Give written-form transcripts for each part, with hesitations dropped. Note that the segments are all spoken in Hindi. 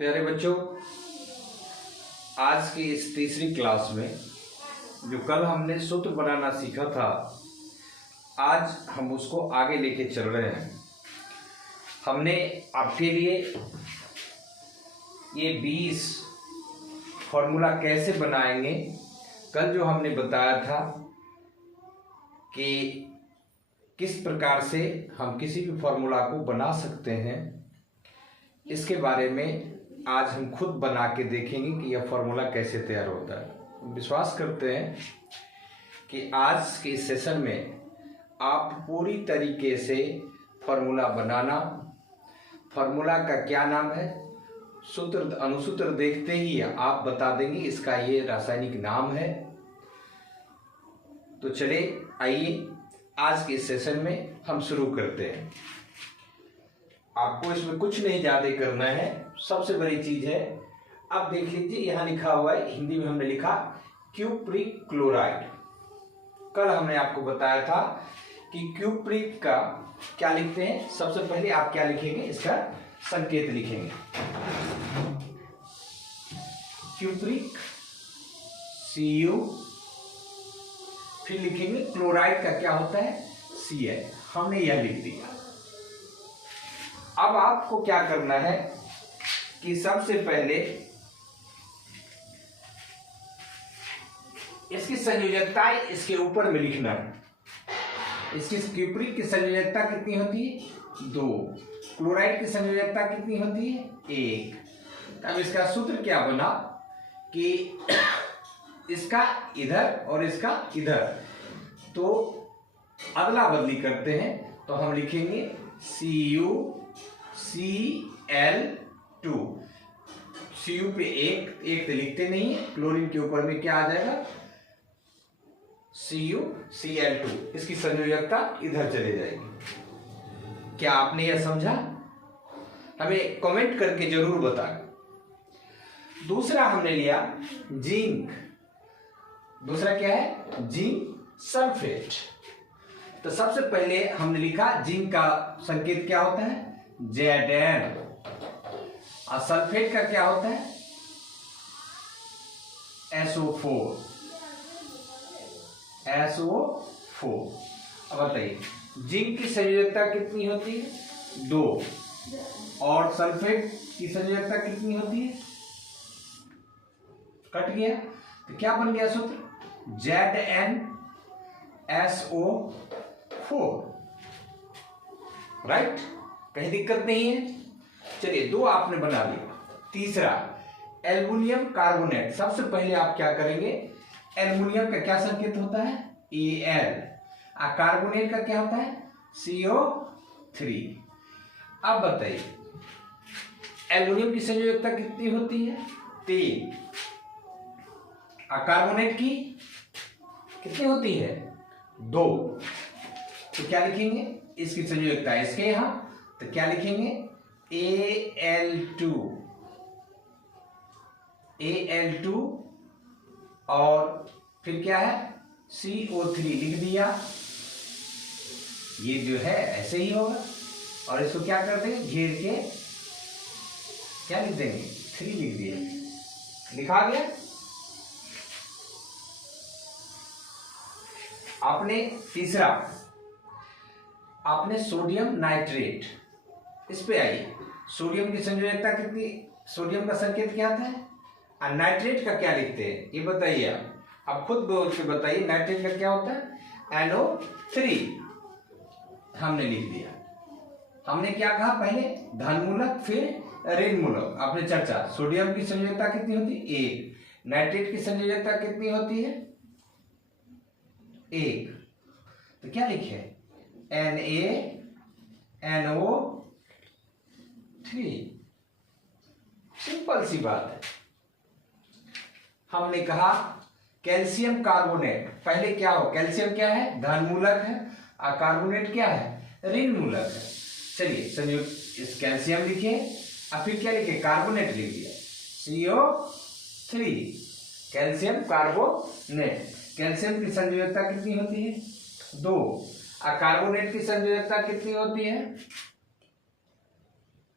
प्यारे बच्चों, आज की इस तीसरी क्लास में जो कल हमने सूत्र बनाना सीखा था, आज हम उसको आगे लेके चल रहे हैं। हमने आपके लिए ये 20 फॉर्मूला कैसे बनाएंगे, कल जो हमने बताया था कि किस प्रकार से हम किसी भी फॉर्मूला को बना सकते हैं, इसके बारे में आज हम खुद बना के देखेंगे कि यह फॉर्मूला कैसे तैयार होता है। विश्वास करते हैं कि आज के सेशन में आप पूरी तरीके से फॉर्मूला बनाना, फॉर्मूला का क्या नाम है, सूत्र अनुसूत्र देखते ही आप बता देंगे इसका ये रासायनिक नाम है। तो चले आइए आज के सेशन में हम शुरू करते हैं। आपको इसमें कुछ नहीं ज़्यादा करना है, सबसे बड़ी चीज़ है, अब देख लीजिए यहाँ लिखा हुआ है, हिंदी में हमने लिखा क्यूप्रिक क्लोराइड। कल हमने आपको बताया था कि क्यूप्रिक का क्या लिखते हैं। सबसे पहले आप क्या लिखेंगे, इसका संकेत लिखेंगे, क्यूप्रिक Cu, फिर लिखेंगे क्लोराइड का क्या होता है Cl। हमने यह लिख दिया। अब आपको क्या करना है कि सबसे पहले इसकी संयोजकता इसके ऊपर में लिखना है। इसकी क्यूप्रिक की संयोजकता कितनी होती है 2, क्लोराइड की संयोजकता कितनी होती है 1। अब इसका सूत्र क्या बना कि इसका इधर और इसका इधर, तो अदला बदली करते हैं, तो हम लिखेंगे CuCl2। Cu पे एक तो लिखते नहीं है, क्लोरीन के ऊपर में क्या आ जाएगा CuCl2। इसकी संयोजकता इधर चले जाएगी। क्या आपने यह समझा? हमें कमेंट करके जरूर बताएं। दूसरा हमने लिया जिंक। दूसरा क्या है, जिंक सल्फेट। तो सबसे पहले हमने लिखा जिंक का संकेत क्या होता है Zn, और सल्फेट का क्या होता है SO4। अब बताइए जिंक की संयोजकता कितनी होती है 2, और सल्फेट की संयोजकता कितनी होती है, कट गया, तो क्या बन गया सूत्र ZnSO4। राइट, कहीं दिक्कत नहीं है। चलिए 2 आपने बना लिया। तीसरा एल्युमिनियम कार्बोनेट। सबसे पहले आप क्या करेंगे, एल्युमिनियम का क्या संकेत होता है Al, और कार्बोनेट का क्या होता है CO3। अब बताइए एल्युमिनियम की संयोजकता कितनी होती है 3, और कार्बोनेट की कितनी होती है 2। तो क्या लिखेंगे, इसकी संयोजकता इसके यहां, तो क्या लिखेंगे Al2 और फिर क्या है CO3 लिख दिया। ये जो है ऐसे ही होगा, और इसको क्या कर देंगे घेर के क्या लिख देंगे 3 लिख दिया, लिखा गया। आपने तीसरा आपने सोडियम नाइट्रेट, इस पे आइए। सोडियम की संयोजकता कितनी, सोडियम का संकेत क्या आता है, और नाइट्रेट का क्या लिखते हैं ये बताइए। आप खुद बोल के बताइए नाइट्रेट का क्या होता है NO3। हमने लिख दिया। हमने क्या कहा पहले, धनमूलक फिर ऋण मूलक। आपने चर्चा, सोडियम की संयोजकता कितनी होती है 1, नाइट्रेट की संयोजकता कितनी होती है 1, तो क्या लिखे NaNO3। सिंपल सी बात है। हमने कहा कैल्शियम कार्बोनेट, पहले क्या हो, कैल्शियम क्या है धनमूलक है, और कार्बोनेट क्या है ऋण मूलक है। चलिए संयोग इस कैल्शियम लिखे, और फिर क्या लिखे कार्बोनेट लिख दिया CO3, कैल्शियम कार्बोनेट। कैल्शियम की संयोजकता कितनी होती है 2, और कार्बोनेट की संयोजकता कितनी होती है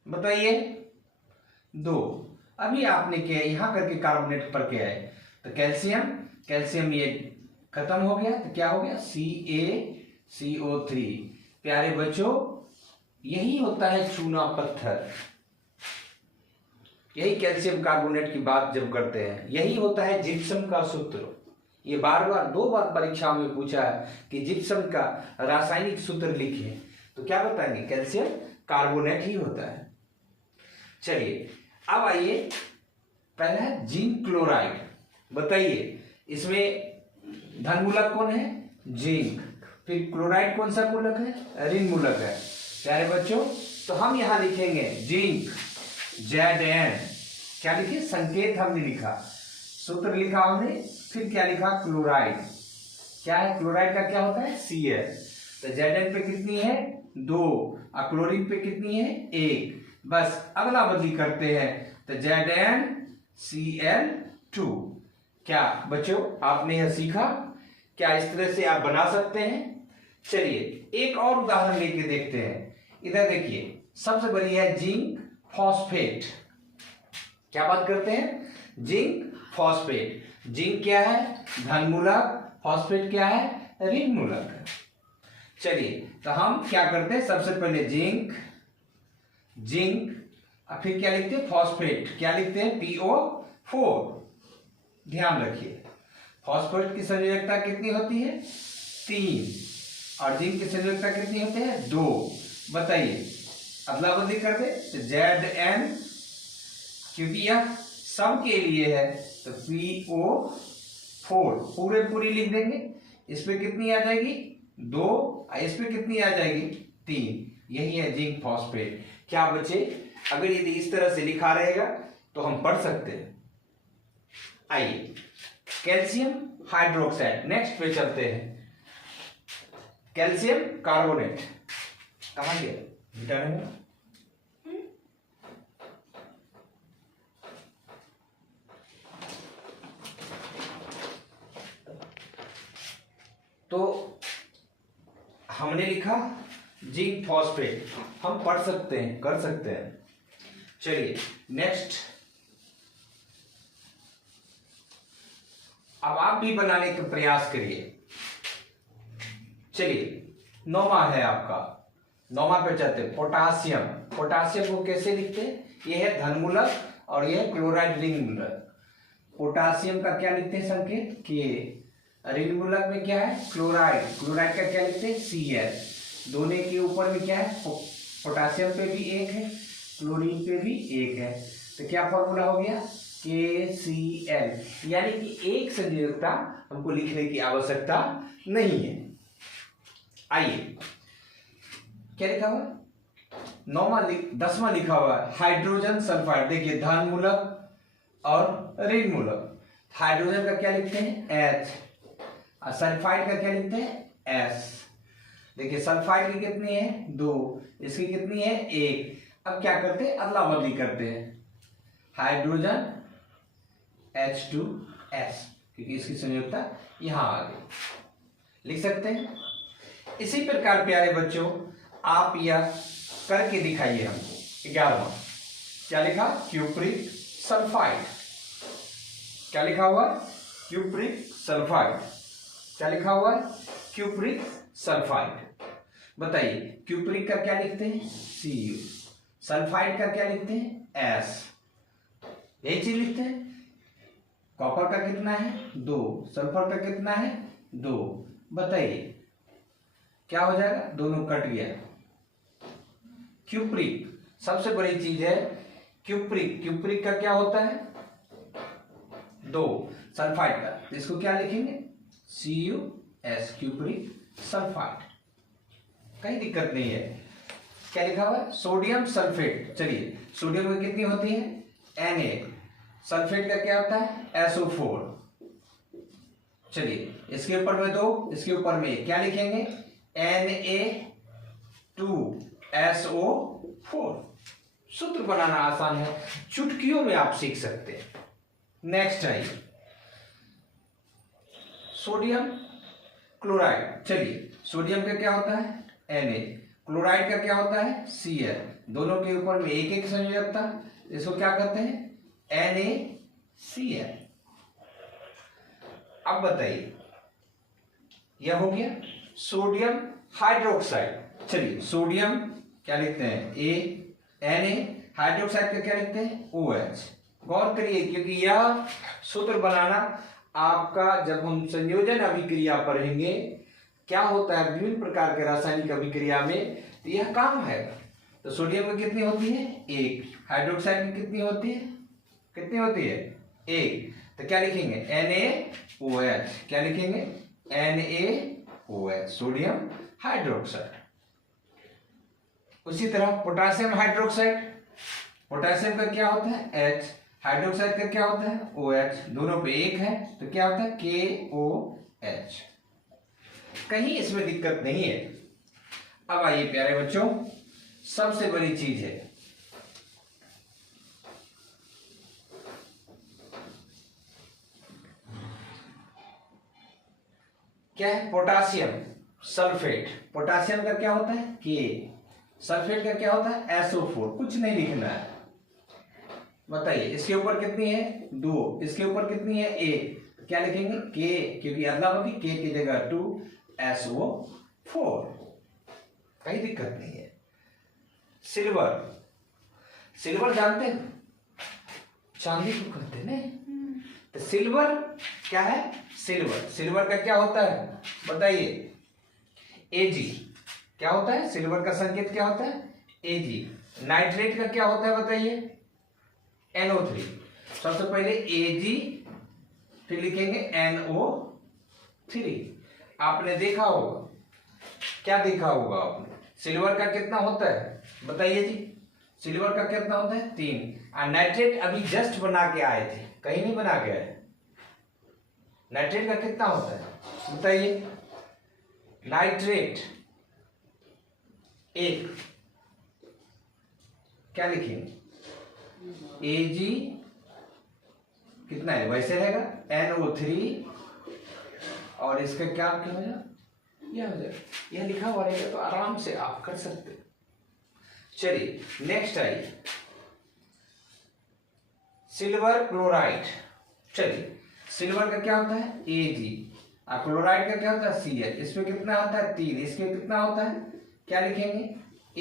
बताइए 2। अभी आपने क्या यहाँ करके कार्बोनेट पर क्या है, तो कैल्शियम ये खत्म हो गया, तो क्या हो गया CaCO3। प्यारे बच्चों, यही होता है चूना पत्थर। यही कैल्शियम कार्बोनेट की बात जब करते हैं, यही होता है जिप्सम का सूत्र। ये बार बार 2 बार परीक्षाओं में पूछा है कि जिप्सम का रासायनिक सूत्र लिखिए, तो क्या बताएंगे, कैल्शियम कार्बोनेट ही होता है। चलिए अब आइए, पहला है जिंक क्लोराइड। बताइए इसमें धन मूलक कौन है, जिंक। फिर क्लोराइड कौन सा मूलक है, ऋण मूलक है। प्यारे बच्चों, तो हम यहां लिखेंगे जिंक Zn। क्या लिखे, संकेत हमने लिखा, सूत्र लिखा हमने, फिर क्या लिखा, क्लोराइड। क्या है क्लोराइड का, क्या होता है, Cl। तो Zn पे कितनी है, 2, और क्लोरीन पे कितनी है, 1। बस अगला बदली करते हैं, तो ZnCl2। क्या बच्चों आपने यह सीखा, क्या इस तरह से आप बना सकते हैं। चलिए एक और उदाहरण लेके देखते हैं। इधर देखिए, सबसे बड़ी है जिंक फॉस्फेट। क्या बात करते हैं, जिंक फॉस्फेट। जिंक क्या है, धन मूलक, फॉस्फेट क्या है, ऋण मूलक। चलिए तो हम क्या करते हैं, सबसे पहले जिंक और फिर क्या लिखते हैं, फॉस्फेट। क्या लिखते हैं, PO4। ध्यान रखिए, फॉस्फेट की संयोजकता कितनी होती है, 3, और जिंक की संयोजकता कितनी होती है, 2। बताइए अदला बदली कर दे, तो Zn, क्योंकि यह सब के लिए है, तो PO4 पूरी लिख देंगे। इस पे कितनी आ जाएगी, 2, इस पे कितनी आ जाएगी, 3। यही है जिंक फॉस्फेट। क्या बच्चे, अगर यदि इस तरह से लिखा रहेगा तो हम पढ़ सकते हैं। आइए कैल्शियम हाइड्रोक्साइड, नेक्स्ट पे चलते हैं। कैल्शियम कार्बोनेट कहां गया, विटामिन तो हमने लिखा जिंक फॉस्फेट, हम पढ़ सकते हैं, कर सकते हैं। चलिए नेक्स्ट, अब आप भी बनाने का प्रयास करिए। चलिए 9वां है आपका, 9वां पे चलते हैं। पोटासियम। पोटासियम को कैसे लिखते हैं, यह है धन मूलक और यह है क्लोराइड ऋण मूलक। पोटासियम का क्या लिखते हैं संकेत, के। ऋण मूलक में क्या है, क्लोराइड। क्लोराइड का क्या लिखते हैं, Cl। दोनों के ऊपर में क्या है, पोटासियम पे भी 1 है, क्लोरीन पे भी 1 है, तो क्या फॉर्मूला हो गया, KCl। यानी कि एक संयोजकता हमको लिखने की आवश्यकता नहीं है। आइए क्या लिखा हुआ, 10वां लिखा हुआ है हाइड्रोजन सल्फाइड। देखिए धन मूलक और ऋण मूलक। हाइड्रोजन का क्या लिखते हैं, H, और सल्फाइड का क्या लिखते हैं, S। देखिए सल्फाइड की कितनी है, 2, इसकी कितनी है, 1। अब क्या करते हैं, अदला बदली करते हैं, हाइड्रोजन H2S, क्योंकि इसकी संयोजकता यहां आ गई, लिख सकते हैं। इसी प्रकार प्यारे बच्चों आप यह करके दिखाइए हमको। 11वां क्या लिखा, क्यूप्रिक सल्फाइड। क्या लिखा हुआ, क्यूप्रिक सल्फाइड। क्या लिखा हुआ है, क्यूप्रिक सल्फाइड। बताइए क्यूप्रिक का क्या लिखते हैं, Cu। सल्फाइड का क्या लिखते हैं, S। यही चीज लिखते हैं। कॉपर का कितना है, 2। सल्फर का कितना है, 2। बताइए क्या हो जाएगा, दोनों कट गया। क्यूप्रिक सबसे बड़ी चीज है, क्यूप्रिक। क्यूप्रिक का क्या होता है, 2। सल्फाइड का, इसको क्या लिखेंगे, CuS, क्यूप्रिक सल्फाइड। कहीं दिक्कत नहीं है। क्या लिखा हुआ है, सोडियम सल्फेट। चलिए सोडियम में कितनी होती है, Na। सल्फेट का क्या होता है, SO4। चलिए इसके ऊपर में 2, इसके ऊपर में 1, क्या लिखेंगे, Na2SO4। सूत्र बनाना आसान है, चुटकियों में आप सीख सकते हैं। नेक्स्ट है सोडियम क्लोराइड। चलिए सोडियम का क्या होता है, Na। क्लोराइड का क्या होता है, Cl। दोनों के ऊपर में 1 संयोजकता, इसको क्या कहते हैं, NaCl। अब बताइए, यह हो गया सोडियम हाइड्रोक्साइड। चलिए सोडियम क्या लिखते हैं Na, हाइड्रोक्साइड का क्या लिखते हैं OH। गौर करिए, क्योंकि यह सूत्र बनाना आपका, जब हम संयोजन अभिक्रिया पढ़ेंगे क्या होता है विभिन्न प्रकार के रासायनिक अभिक्रिया में, तो यह काम है। तो सोडियम में कितनी होती है 1, हाइड्रोक्साइड में कितनी होती है, कितनी होती है 1। तो क्या लिखेंगे NaOH, क्या लिखेंगे NaOH, सोडियम हाइड्रोक्साइड। उसी तरह पोटेशियम हाइड्रोक्साइड, पोटेशियम का क्या होता है H, हाइड्रोक्साइड का क्या होता है OH, दोनों पे 1 है तो क्या होता है KOH। कहीं इसमें दिक्कत नहीं है। अब आइए प्यारे बच्चों, सबसे बड़ी चीज है क्या है पोटासियम सल्फेट। पोटासियम का क्या होता है K, सल्फेट का क्या होता है SO4। कुछ नहीं लिखना है। बताइए इसके ऊपर कितनी है 2, इसके ऊपर कितनी है 1, क्या लिखेंगे K, क्योंकि अदला बदली K की जगह 2 SO4। कहीं दिक्कत नहीं है। सिल्वर, सिल्वर जानते हैं चांदी को कहते हैं ना, तो सिल्वर क्या है सिल्वर, सिल्वर का क्या होता है बताइए Ag। क्या होता है सिल्वर का संकेत क्या होता है Ag। नाइट्रेट का क्या होता है बताइए NO3। सबसे पहले Ag, फिर लिखेंगे NO3। आपने देखा होगा, क्या देखा होगा आपने, सिल्वर का कितना होता है बताइए जी, सिल्वर का कितना होता है 3। और नाइट्रेट अभी जस्ट बना के आए थे, कहीं नहीं बना के आए। नाइट्रेट का कितना होता है बताइए, नाइट्रेट 1, क्या लिखेंगे Ag कितना है वैसे रहेगा NO3, और इसका क्या हो जाएगा यह हो जाएगा, यह लिखा हुआ रहेगा तो आराम से आप कर सकते हैं। चलिए नेक्स्ट आइए सिल्वर क्लोराइड। चलिए सिल्वर का क्या होता है Ag, और क्लोराइड का क्या होता है Cl। इसमें कितना होता है 3, इसमें कितना होता है, क्या लिखेंगे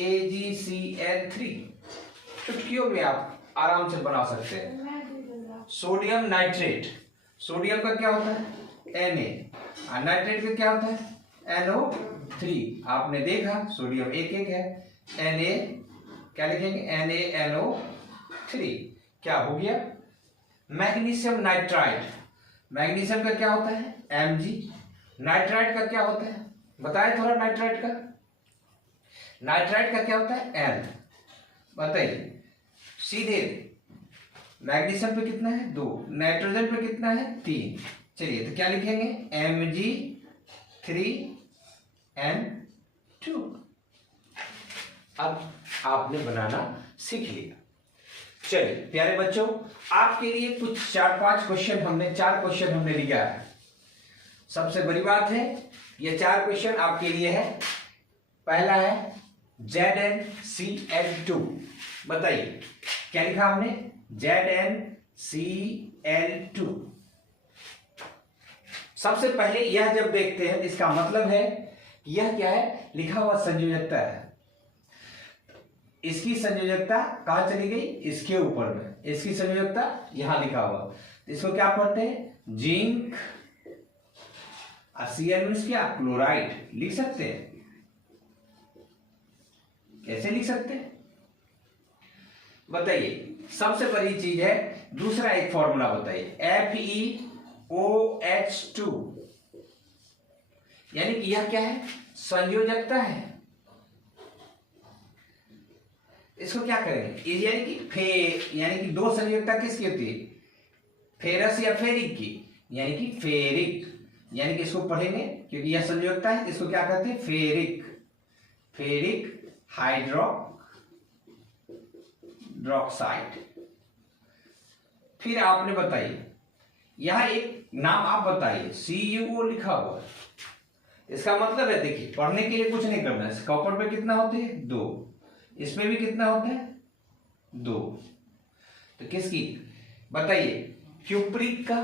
AgCl3। चुटकियों में आप आराम से बना सकते हैं। सोडियम नाइट्रेट, सोडियम का क्या होता है Na, और नाइट्रेट का क्या होता है NO3। आपने देखा सोडियम 1 है, Na क्या लिखेंगे NaNO3। क्या हो गया मैग्नीशियम नाइट्राइड, मैग्नीशियम का क्या होता है Mg। नाइट्राइड का क्या होता है बताए थोड़ा, नाइट्राइड का, नाइट्राइड का क्या होता है N। बताइए सीधे मैग्नीशियम पे कितना है 2, नाइट्रोजन पे कितना है 3। चलिए तो क्या लिखेंगे Mg3N2। अब आपने बनाना सीख लिया। चलिए प्यारे बच्चों, आपके लिए कुछ 4-5 क्वेश्चन हमने 4 क्वेश्चन हमने लिया है। सबसे बड़ी बात है ये 4 क्वेश्चन आपके लिए है। पहला है ZnCl2। बताइए क्या लिखा हमने ZnCl2। सबसे पहले यह जब देखते हैं इसका मतलब है यह क्या है लिखा हुआ संयोजकता है। इसकी संयोजकता कहां चली गई इसके ऊपर में, इसकी संयोजकता यहां लिखा हुआ, इसको क्या पढ़ते हैं जिंक, Cl मीन्स क्या क्लोराइड लिख सकते हैं। कैसे लिख सकते हैं बताइए। सबसे बड़ी चीज है दूसरा एक फॉर्मूला बताइए FeOH2, यानी कि यह क्या है संयोजकता है। इसको क्या करेंगे यानी कि यानी कि 2 संयोजकता किसकी होती है फेरस या फेरिक की, यानी कि फेरिक, यानी कि इसको पढ़ेंगे क्योंकि यह संयोजकता है, इसको क्या कहते हैं फेरिक, फेरिक हाइड्रोक्साइड। फिर आपने बताइए यहां एक नाम आप बताइए CuO लिखा हुआ है, इसका मतलब है देखिए पढ़ने के लिए कुछ नहीं करना है। कॉपर पे कितना होते हैं 2, इसमें भी कितना होता है 2, तो किसकी बताइए, क्यूप्रिक का,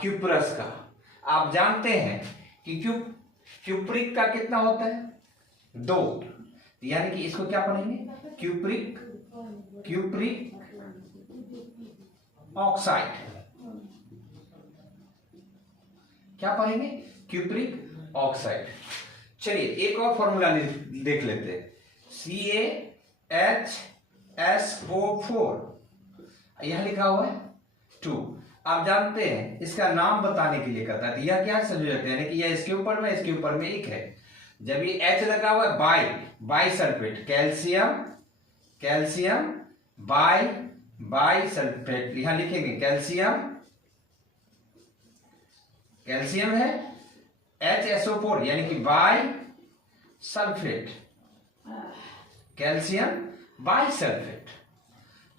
क्यूप्रस का। आप जानते हैं कि क्यूप्रिक का कितना होता है? 2, यानी कि इसको क्या पढ़ेंगे? Cupric oxide. क्या पढ़ेंगे? Cupric oxide. चलिए एक और फॉर्मूला देख लेते हैं। CaHSO4, यह लिखा हुआ है 2। आप जानते हैं इसका नाम बताने के लिए कहता है, यह क्या समझ जाते हैं कि यह इसके ऊपर में, इसके ऊपर में एक है। जब ये H लगा हुआ है, by sulphate, calcium by sulphate, यहां लिखेंगे कैल्शियम है, HSO4 यानी कि by sulphate, calcium by sulphate.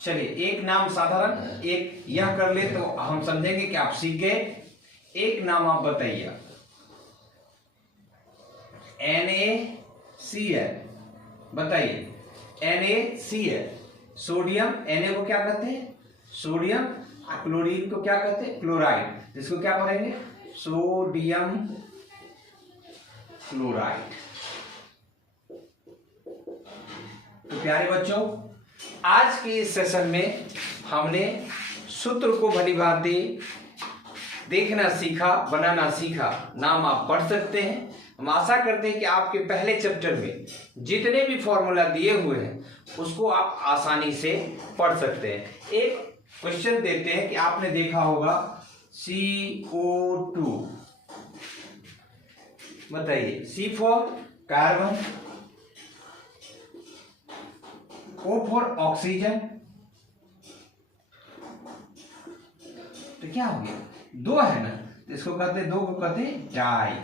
चलिए एक नाम साधारण एक यह कर ले तो हम समझेंगे कि आप सीख गए। एक नाम आप बताइए। NaCl, बताइए NaCl। सोडियम, Na को क्या कहते हैं? सोडियम। क्लोरीन को क्या कहते हैं? क्लोराइड। जिसको क्या पढ़ेंगे? Sodium chloride. तो प्यारे बच्चों, आज के इस सेशन में हमने सूत्र को भली भांति देखना सीखा, बनाना सीखा। नाम आप पढ़ सकते हैं। हम आशा करते हैं कि आपके पहले चैप्टर में जितने भी फॉर्मूला दिए हुए हैं उसको आप आसानी से पढ़ सकते हैं। एक क्वेश्चन देते हैं कि आपने देखा होगा CO2, बताइए। C for carbon, O for oxygen, तो क्या हो गया? 2 है ना, तो इसको कहते हैं, 2 को कहते हैं डाई।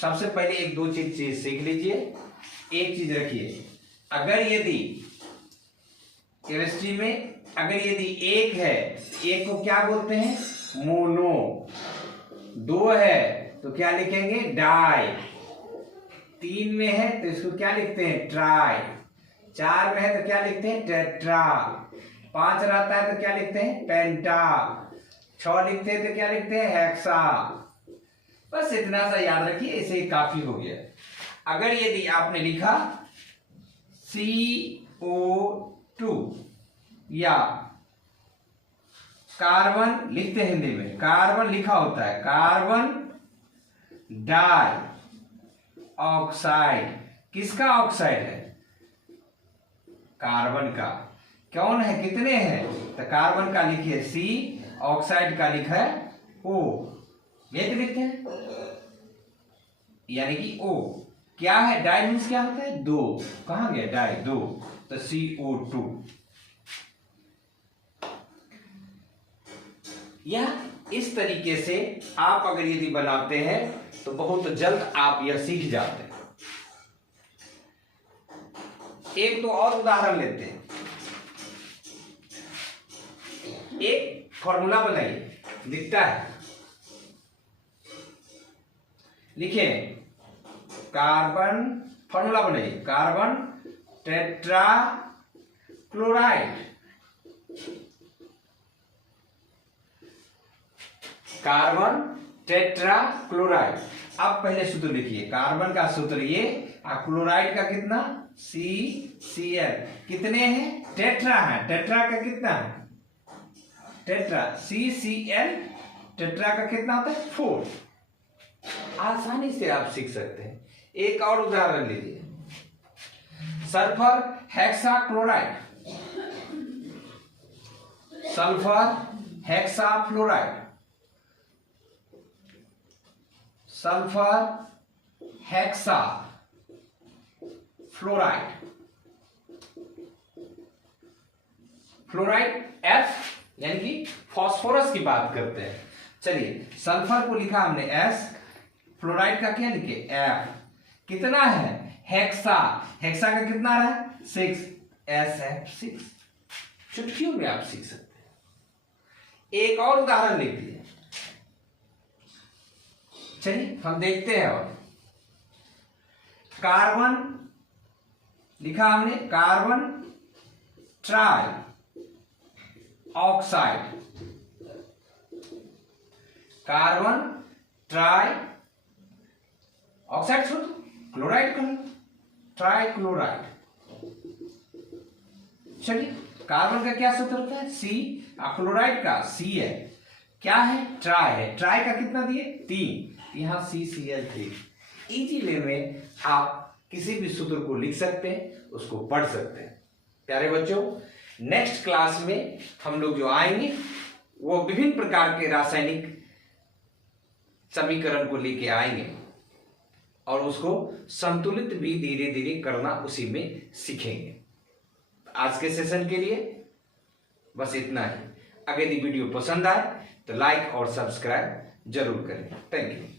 सबसे पहले एक दो चीज सीख लीजिए। एक चीज रखिए, अगर यदि केमिस्ट्री में अगर यदि एक है, एक को क्या बोलते हैं? मोनो। 2 है तो क्या लिखेंगे? डाई। 3 में है तो इसको क्या लिखते हैं? ट्राई। 4 में है तो क्या लिखते हैं? टेट्रा। 5 रहता है तो क्या लिखते हैं? पेंटा। 6 लिखते हैं तो क्या लिखते हैं? हेक्सा। बस इतना सा याद रखिए, इसे काफी हो गया। अगर यदि आपने लिखा CO2 या कार्बन, लिखते हैं हिंदी में, कार्बन लिखा होता है कार्बन डाई ऑक्साइड। किसका ऑक्साइड है? कार्बन का। कौन है? कितने हैं? तो कार्बन का लिखिए C, ऑक्साइड का लिखा है O। ये तो लिखते हैं, यानी कि O क्या है? डाई मीन्स क्या होता है? 2। कहां गया डाई? 2, तो CO2। यह इस तरीके से आप अगर यदि बनाते हैं तो बहुत जल्द आप यह सीख जाते हैं। एक तो और उदाहरण लेते हैं। एक फॉर्मूला बनाइए, दिखता है, लिखिए कार्बन, फॉर्मूला बनाइए carbon tetra chloride. Carbon tetra chloride. अब पहले सूत्र लिखिए, कार्बन का सूत्र ये, क्लोराइड का कितना? CCl। कितने हैं? टेट्रा है, टेट्रा का कितना है? टेट्रा CCl, टेट्रा का कितना होता है? 4। आसानी से आप सीख सकते हैं। एक और उदाहरण लीजिए, sulphur hexachloride, sulphur hexafluoride, sulphur hexa fluoride. Fluoride F, यानी कि फास्फोरस की बात करते हैं। चलिए सल्फर को लिखा हमने S, फ्लोराइड का क्या लिखे? F। कितना है? हेक्सा। हेक्सा का कितना रहा? 6, SF6। चुटकियों में आप सीख सकते हैं। एक और उदाहरण लिख दिए। चलिए हम देखते हैं। और कार्बन लिखा हमने, carbon try oxide, carbon try oxide छोड़ दो, क्लोराइड कर लो, ट्राई क्लोराइड। चलिए, कार्बन का क्या सूत्र होता है? सी, क्लोराइड का सी है, क्या है? ट्राई है। ट्राई का कितना दिए? 3, यहां CCl3। इजी वे में आप किसी भी सूत्र को लिख सकते हैं, उसको पढ़ सकते हैं। प्यारे बच्चों, नेक्स्ट क्लास में हम लोग जो आएंगे वो विभिन्न प्रकार के रासायनिक समीकरण को लेके आएंगे और उसको संतुलित भी धीरे धीरे करना उसी में सीखेंगे। आज के सेशन के लिए बस इतना ही। अगर यदि वीडियो पसंद आए तो लाइक और सब्सक्राइब जरूर करें। Thank you.